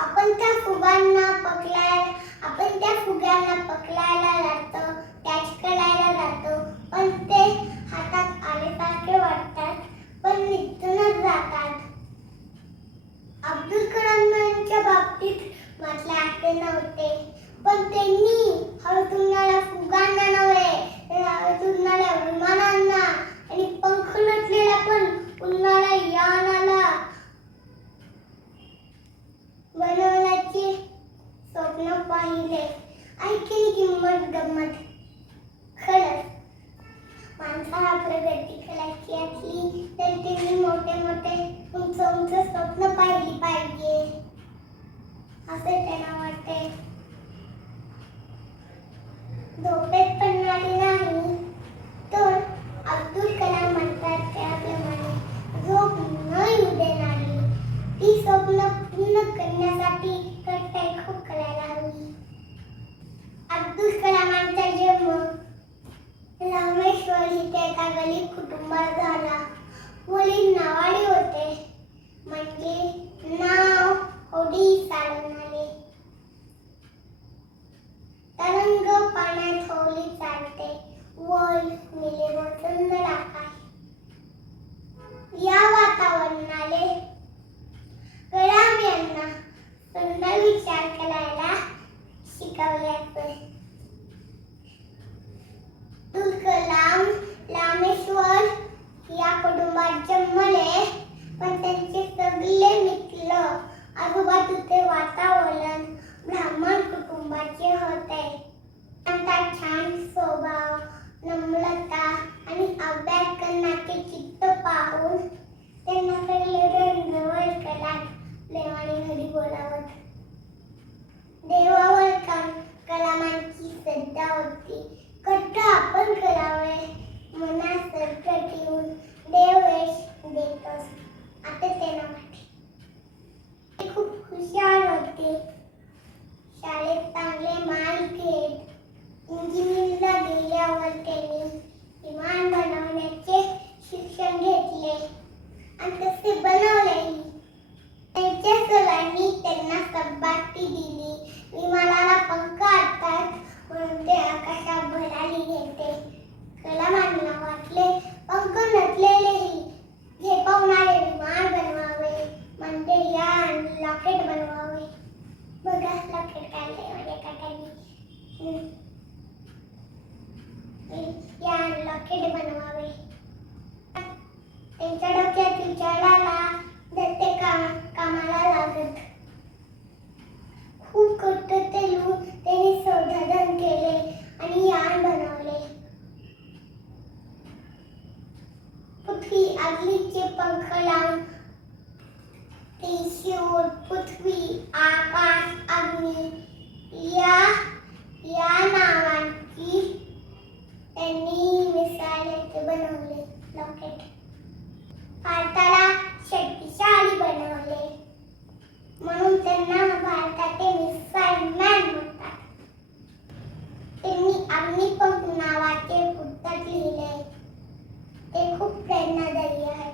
आपण त्या फुगांना पकडायला जातो, कॅच करायला जातो, पण ते हातात आल्यासारखे वाटतात, पण निघूनच जातात. अब्दुल कलामांच्या बाबतीत म्हटले असे नव्हते, पण त्यांनी हवेत उडणाऱ्या फुगांना नव्हे, तर हवेत उडणाऱ्या विमानांना आणि पंख नसलेल्या पण उडणाऱ्या यानाला बनवण्याचे स्वप्न पाहिले. ऐकली किंमत गंमत. खरंच माणसाला प्रगती करायची असली तर त्यांनी मोठे मोठे उंच उंच स्वप्न पाहिली पाहिजे असे त्यांना वाटते. झोपेत पण आली नाही तर अब्दुल कलाम म्हणतात त्याप्रमाणे झोप न येऊ देणारी ती स्वप्न पूर्ण करण्यासाठी कष्ट खूप करायला हवी. अब्दुल कलामांचा जन्म रामेश्वर इथे एका गरीब कुटुंबात झाला. वडील नावाडी होते, म्हणजे नाव होडी चालवणारे. तरंग पाण्यात होडी चालते, वर निळे व सुंदर आकाश. या वातावरणाने कलाम यांना सुंदर विचार करायला शिकवले. अब्दुल कलाम रामेश्वर या कुटुंबात जन्मले, पण त्यांचे सगळे मित्र आजूबाजूचे वातावरण ब्राह्मण कुटुंबाचे होते. त्यांचा छान स्वभाव, नम्रता आणि अभ्यास करण्याचे चित्त पाहून त्यांना सगळे जवळ करत प्रेमाने घरी बोलावत. देवावर कलामांची श्रद्धा होती. कष्ट आपण करावे मनात सर्क ठेवून देव यश देतोस असे त्यांना वाटे. ते खूप हुशार होते. शाळेत चांगले मार्क घेत इंजिनिअरिंगला गेल्यावर त्यांनी विमान बनवण्याचे शिक्षण घेतले आणि तसे बनवलेही. त्यांच्या सरांनी त्यांना शाबासकी दिली. विमानाला पंख असतात म्हणून ते आकाशात भरारी घेते. कलामांना वाटले पंख नसलेलेही झेपावणारे विमान बनवावे, म्हणजे यान रॉकेट बनवावे. बघा रॉकेट काढले माझ्या काकांनी. यान रॉकेट बनवावे. त्यांच्या डोक्यात विचाराला जर ते कामाला लागत. खूप कष्ट केलून त्यांनी संशोधन केले आणि यान बनवले. पृथ्वी आगीचे पंख लावून सूर्य, पृथ्वी, आकाश, अग्नी या नावांची त्यांनी मिसाईल बनवले. रॉकेट भारताला शक्तिशाली बनवले म्हणून त्यांना भारताचे मिसाईल मॅन म्हणतात. त्यांनी अग्निपंख नावाचे पुस्तक लिहिले. ते खूप प्रेरणादायी आहे.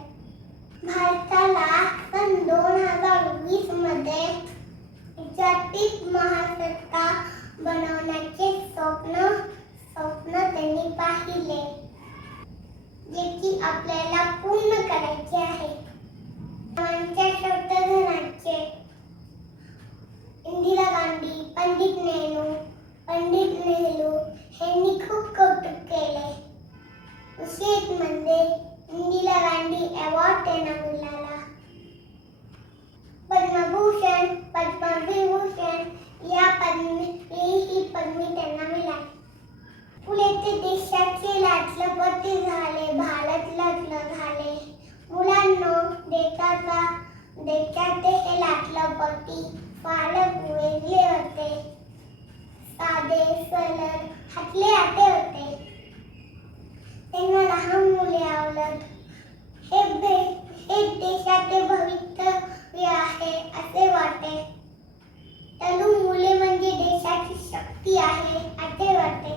भारताला सन 2020 मध्ये जागतिक महासत्ता बनवण्याचे स्वप्न त्यांनी पाहिले, जे की आपल्याला पूर्ण करायचे आहे. त्यांच्या संशोधनाचे इंदिरा गांधी, पंडित नेहरू यांनी खूप कौतुक केले. विशेष म्हणजे इंदिरा गांधी अवॉर्ड त्यांना मिळाला. पद्मभूषण, पद्मविभूषण ही पदवी त्यांना मिळाली. पुढे ते देशाचे राष्ट्रपती झाले, भारत रत्न झाले. मुलांनो, देशाचे हे राष्ट्रपती फारच वेगळे होते. साधे सरळ हातले आटे होते. त्यांना लहान मुले आवडत. हे देशाचे भवितव्य आहे असे वाटे. तरुण मुले म्हणजे देशाची शक्ती आहे असे वाटे.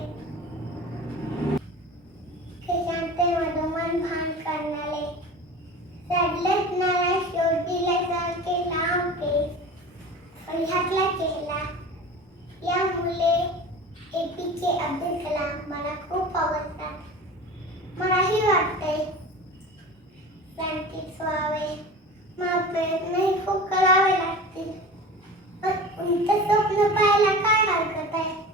खिशांचे मधोमध भान करणारे, सडलत नाला शेवटीला सारखे लांब केस, वाटतंय सायंटिस्ट व्हावे, मग प्रयत्नही खूप करावे लागतील. पण उंच स्वप्न पाहायला काय हरकत आहे?